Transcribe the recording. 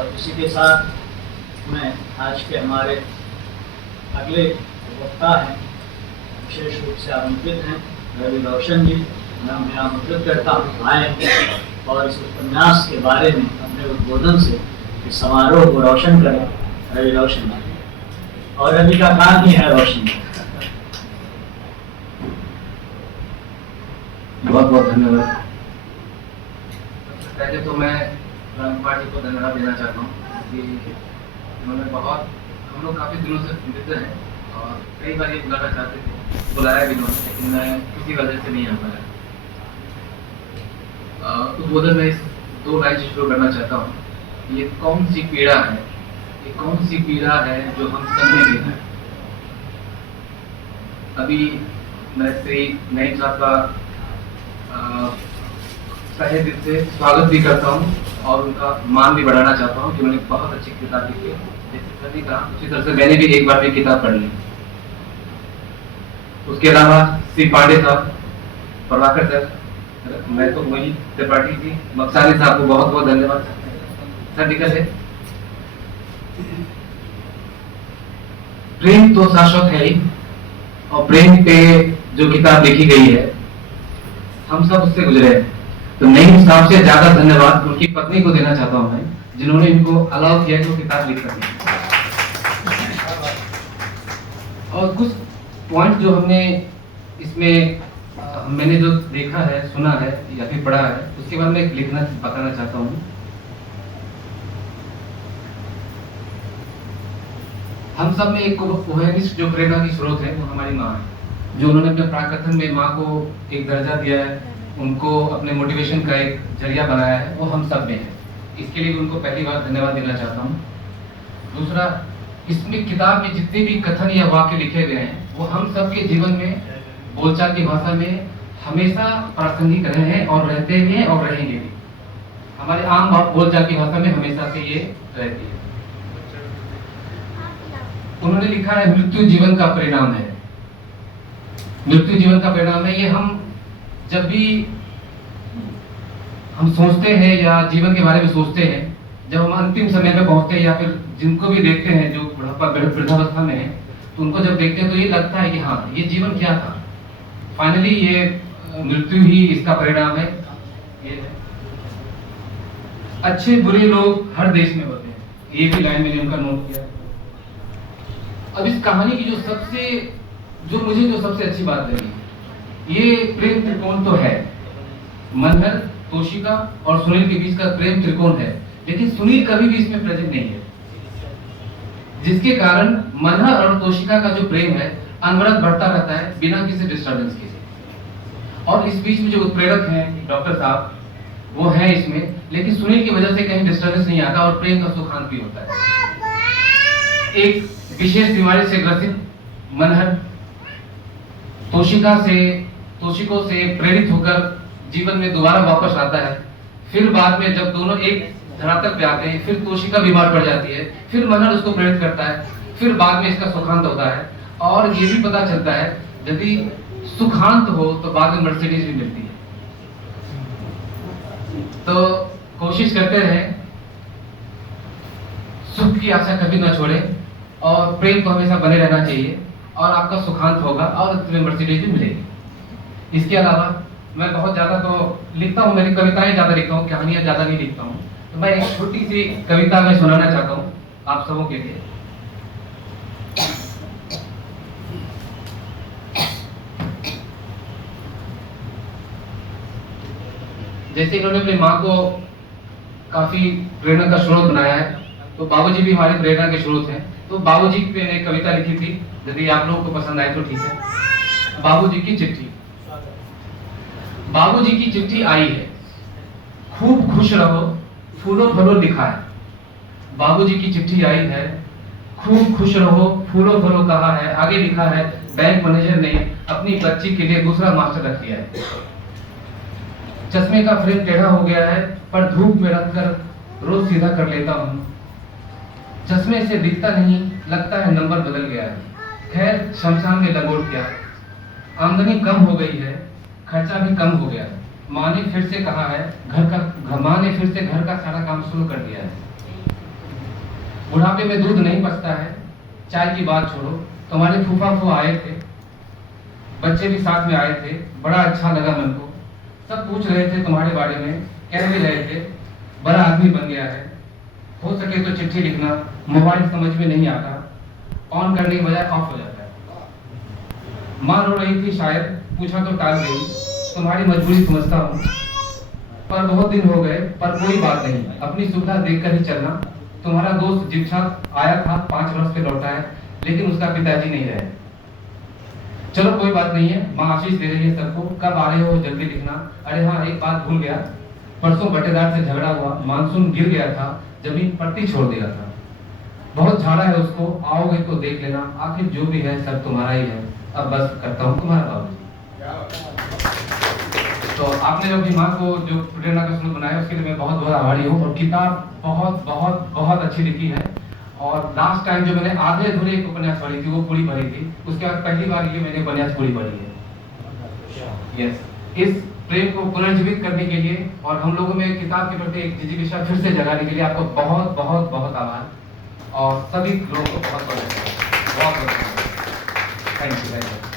और इसी के साथ मैं आज के हमारे अगले वक्ता हैं, विशेष रूप से आमंत्रित हैं रवि रोशन जी। मैं उन्हें आमंत्रित करता हूँ आए और इस उपन्यास के बारे में अपने उद्बोधन से इस समारोह को रोशन करें। रवि रोशन जी, और रवि का काम ही है रोशन जी। बहुत बहुत धन्यवाद। पहले तो मैं पार्टी को धन्यवाद देना चाहता हूँ कि उन्होंने हम लोग काफ़ी दिनों से मित्र हैं और कई बार ये बुलाना चाहते थे, बुलाया भी उन्होंने, लेकिन मैं किसी वजह से नहीं आ पाया। उद्बोधन में इस 2 लाइन से शुरू करना चाहता हूँ। ये कौन सी पीड़ा है, ये कौन सी पीड़ा है जो हम सब ने देखा है। अभी मैं श्री नईम साहब का तहे दिल से स्वागत भी करता हूँ और उनका मान भी बढ़ाना चाहता हूँ कि उन्होंने बहुत अच्छी किताब लिखी है। जैसे सर ने कहा, उसी तरह से मैंने भी एक बार भी किताब पढ़ ली। उसके अलावा श्री पांडे साहब, प्रभाकर सर, मैं तो वही त्रिपाठी जी, मक्सानी साहब को बहुत बहुत धन्यवाद। सर निकल है, प्रेम तो शाश्वत है ही, और प्रेम पे जो किताब लिखी गई है हम सब उससे गुजरे हैं। तो नईम साहब से ज्यादा धन्यवाद उनकी पत्नी को देना चाहता हूं मैं, जिन्होंने इनको अलाउ किया कि वो किताब लिख सके। और कुछ पॉइंट जो हमने इसमें मैंने जो देखा है, सुना है या फिर पढ़ा है, उसके बारे में लिखना बताना चाहता हूँ। हम सब में एक ओहेनिस जो प्रेरणा की स्रोत है वो हमारी माँ है, जो उन्होंने अपने प्राकथन में माँ को एक दर्जा दिया है, उनको अपने मोटिवेशन का एक जरिया बनाया है, वो हम सब में है। इसके लिए उनको पहली बार धन्यवाद देना चाहता हूँ। दूसरा, इसमें किताब में जितने भी कथन या वाक्य लिखे गए हैं वो हम सब के जीवन में बोलचाल की भाषा में हमेशा प्रासंगिक रहे हैं और रहते हैं और रहेंगे भी। हमारे आम बोलचाल की भाषा में हमेशा से ये रहती है। उन्होंने लिखा है, मृत्यु जीवन का परिणाम है। मृत्यु जीवन का परिणाम है। ये हम जब भी हम सोचते हैं या जीवन के बारे में सोचते हैं, जब हम अंतिम समय पे पहुंचते हैं या फिर जिनको भी देखते हैं जो वृद्धावस्था में है, तो उनको जब देखते हैं तो ये लगता है कि हाँ, ये जीवन क्या था। फाइनली ये मृत्यु ही इसका परिणाम है। ये अच्छे बुरे लोग हर देश में होते हैं, ये भी लाइन मैंने उनका नोट किया। अब इस कहानी की मुझे जो सबसे अच्छी बात लगी, ये प्रेम त्रिकोण तो है, मनहर, तोशिका और सुनील के बीच का प्रेम त्रिकोण है, लेकिन सुनील कभी भी इसमें प्रेजेंट नहीं है, जिसके कारण मनहर और तोशिका का जो प्रेम है अनवरत बढ़ता रहता है बिना किसी डिस्टर्बेंस के। और इस बीच में जो उत्प्रेरक हैं डॉक्टर साहब, वो हैं इसमें, लेकिन सुनील की वजह से कहीं डिस्टर्बेंस नहीं आता और प्रेम का सुखांत भी होता है। एक विशेष बीमारी से ग्रसित मनहर तोशिको से प्रेरित होकर जीवन में दोबारा वापस आता है। फिर बाद में जब दोनों एक धरातल पे आते हैं, फिर तोशिका बीमार पड़ जाती है, फिर मनहर उसको प्रेरित करता है, फिर बाद में इसका सुखांत होता है। और ये भी पता चलता है यदि सुखांत हो तो बाद में मर्सिडीज भी मिलती है। तो कोशिश करते रहें, सुख की आशा कभी ना छोड़ें और प्रेम को हमेशा बने रहना चाहिए और आपका सुखांत होगा और तुम्हें मर्सिडीज भी मिलेगी। इसके अलावा मैं बहुत ज्यादा तो लिखता हूँ, मेरी कविताएं ज्यादा लिखता हूँ, कहानियां ज्यादा नहीं लिखता हूँ। तो मैं एक छोटी सी कविता में सुनाना चाहता हूँ आप सबों के लिए। जैसे इन्होंने अपनी माँ को काफी प्रेरणा का स्रोत बनाया है, तो बाबूजी भी हमारी प्रेरणा के स्रोत हैं। तो बाबूजी पे मैंने कविता लिखी थी, यदि आप लोगों को पसंद आए तो ठीक है। बाबूजी की चिट्ठी। बाबूजी की चिट्ठी आई है, खूब खुश रहो, फूलो फलो लिखा है। बाबूजी की चिट्ठी आई है, खूब खुश रहो, फूलो फलो कहा है। आगे लिखा है, बैंक मैनेजर ने अपनी बच्ची के लिए दूसरा मास्टर रख दिया है। चश्मे का फ्रेम टेढ़ा हो गया है, पर धूप में रखकर रोज सीधा कर लेता हूँ। चश्मे से दिखता नहीं, लगता है नंबर बदल गया है। खैर शमशान में लंगोट गया, आमदनी कम हो गई है, खर्चा भी कम हो गया है। माँ ने फिर से कहा है माँ ने फिर से घर का सारा काम शुरू कर दिया है। बुढ़ापे में दूध नहीं पचता है, चाय की बात छोड़ो। तो हमारे फूफा फूफा आए थे, बच्चे भी साथ में आए थे, बड़ा अच्छा लगा मन को। सब पूछ रहे थे तुम्हारे बारे में, कह भी रहे थे बड़ा आदमी बन गया है, हो सके तो चिट्ठी लिखना, मोबाइल समझ में नहीं आता, ऑन करने की बजाय ऑफ हो जाता है। मां रो रही थी शायद, पूछा तो टाल गई, तुम्हारी मजबूरी समझता हूँ, पर बहुत दिन हो गए, पर कोई बात नहीं, अपनी सुविधा देखकर ही चलना। तुम्हारा दोस्त जिप्सा आया था, 5 वर्ष पे लौटा है, लेकिन उसका पिताजी नहीं रहे। चलो कोई बात नहीं है, माँ आशीष दे रही है सबको, कब आ रहे हो जल्दी लिखना। अरे हाँ, एक बात भूल गया, परसों बटेदार से झगड़ा हुआ, मानसून गिर गया था, जमीन पट्टी छोड़ दिया था, बहुत झाड़ा है उसको, आओगे तो देख लेना। आखिर जो भी है सब तुम्हारा ही है, अब बस करता हूँ तुम्हारा बाबू। तो आपने जो अपनी माँ को जो प्रेरणा का स्रोत बनाया, उसके लिए मैं बहुत बहुत आभारी हूँ। और किताब बहुत बहुत बहुत अच्छी लिखी है। और लास्ट टाइम जो मैंने आधे अधूरे एक उपन्यास पढ़ी थी, वो पूरी पढ़ी थी, उसके बाद पहली बार ये मैंने उपन्यास पूरी पढ़ी है। यस, इस प्रेम को पुनर्जीवित करने के लिए और हम लोगों में किताब के प्रति एक जिज्ञासा फिर से जगाने के लिए आपको बहुत बहुत बहुत आभार और सभी लोगों को बहुत बहुत थैंक यू।